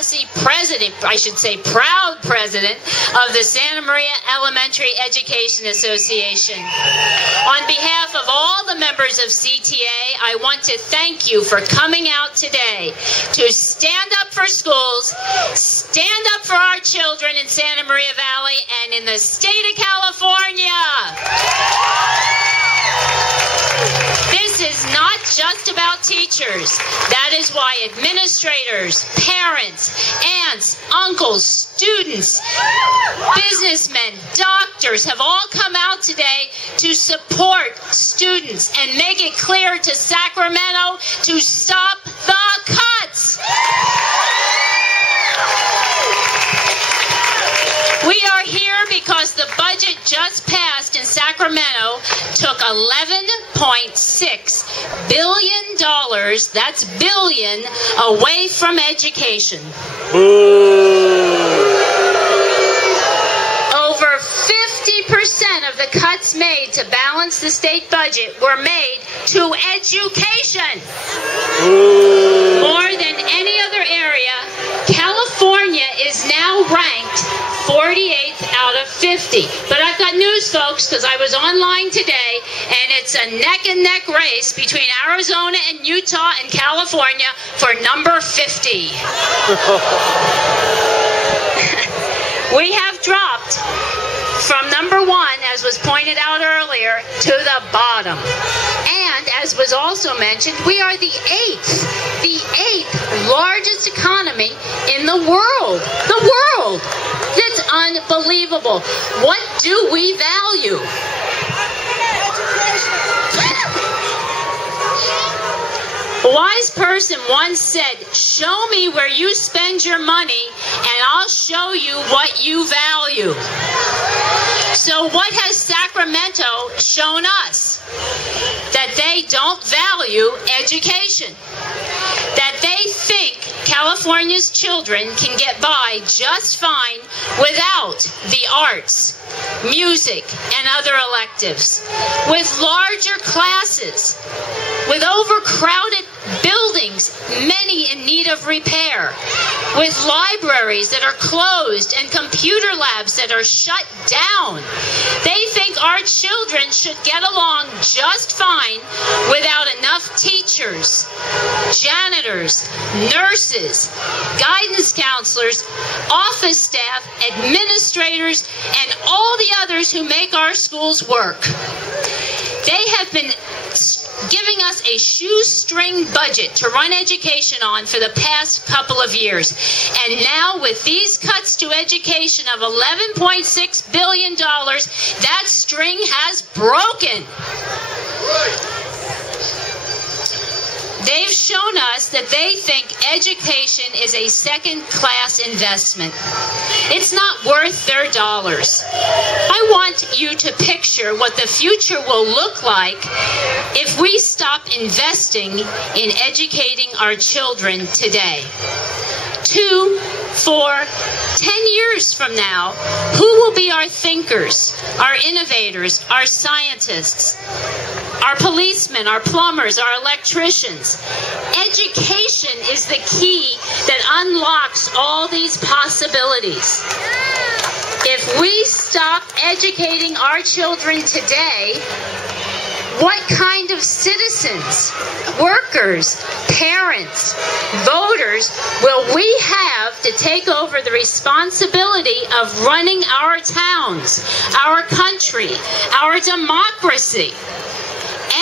Iarossi, proud president of the Santa Maria Elementary Education Association. On behalf of all the members of CTA, I want to thank you for coming out today to stand up for schools, stand up for our children in Santa Maria Valley and in the state of California. This is not just about teachers. That is why administrators, parents, aunts, uncles, students, businessmen, doctors have all come out today to support students and make it clear to Sacramento to stop the cuts. We are here because the budget just passed in Sacramento took $11.6 billion, that's billion, away from education. Over 50% of the cuts made to balance the state budget were made to education. More than any other area, California is now ranked 48th out of 50. But I've got news, folks, because I was online today, and it's a neck-and-neck race between Arizona and Utah and California for number 50. We have dropped from number 1, as was pointed out earlier, to the bottom. And as was also mentioned, we are the eighth largest economy in the world. The world. It's unbelievable. What do we value? A wise person once said, "Show me where you spend your money, and I'll show you what you value." So what has Sacramento shown us? That they don't value education. That they think California's children can get by just fine without the arts, music, and other electives, with larger classes, with overcrowded buildings, many in need of repair, with libraries that are closed and computer labs that are shut down. They think our children should get along just fine without enough teachers, janitors, nurses, guidance counselors, office staff, administrators, and all the others who make our schools work. They have been giving us a shoestring budget to run education on for the past couple of years. And now with these cuts to education of $11.6 billion, that string has broken. They've shown us that they think education is a second-class investment. It's not worth their dollars. I want you to picture what the future will look like if we stop investing in educating our children today. 2, 4, 10 years from now, who will be our thinkers, our innovators, our scientists, our policemen, our plumbers, our electricians? Education is the key that unlocks all these possibilities. If we stop educating our children today, what kind of citizens, workers, parents, voters will we have to take over the responsibility of running our towns, our country, our democracy?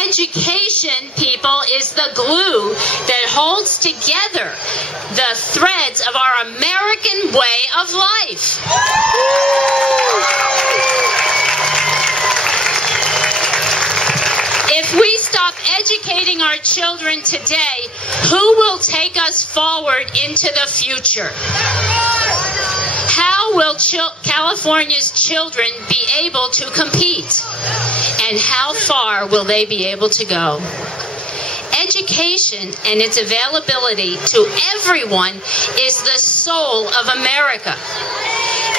Education, people, is the glue that holds together the threads of our American way of life. If we stop educating our children today, who will take us forward into the future? How will California's children be able to compete? And how far will they be able to go? Education and its availability to everyone is the soul of America.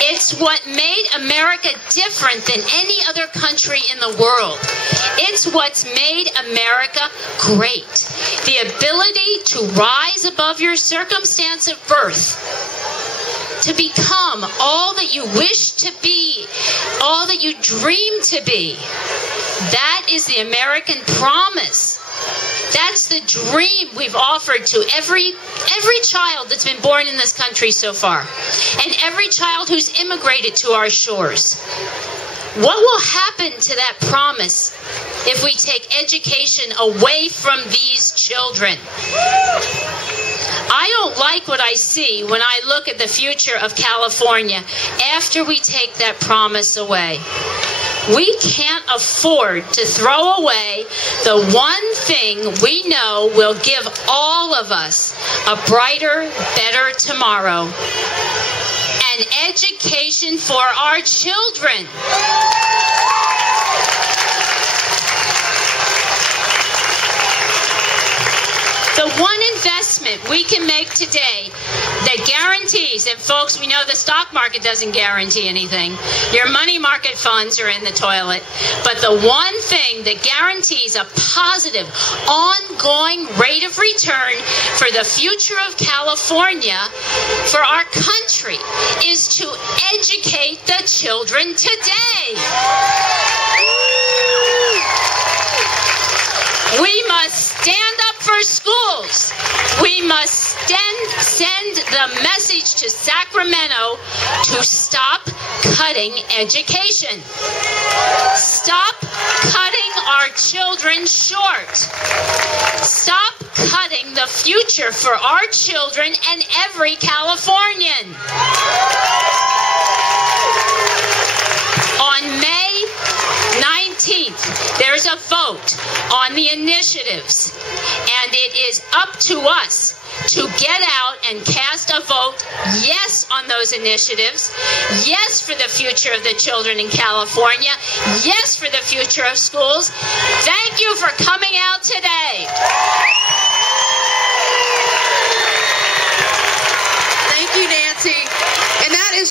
It's what made America different than any other country in the world. It's what's made America great. the ability to rise above your circumstance of birth, to become all that you wish to be, all that you dream to be. That is the American promise. That's the dream we've offered to every child that's been born in this country so far, and every child who's immigrated to our shores. What will happen to that promise if we take education away from these children? I don't like what I see when I look at the future of California after we take that promise away. We can't afford to throw away the one thing we know will give all of us a brighter, better tomorrow. An education for our children. The one investment we can make today that guarantees, and folks, we know the stock market doesn't guarantee anything. Your money market funds are in the toilet. But the one thing that guarantees a positive, ongoing rate of return for the future of California, for our country, is to educate the children today. We must stand up for schools. We must send the message to Sacramento to stop cutting education. Stop cutting our children short. Stop cutting the future for our children and every Californian. On May 19th, there's a vote on the initiatives, and it is up to us to get out and cast a vote yes on those initiatives, yes for the future of the children in California, yes for the future of schools. Thank you for coming out today.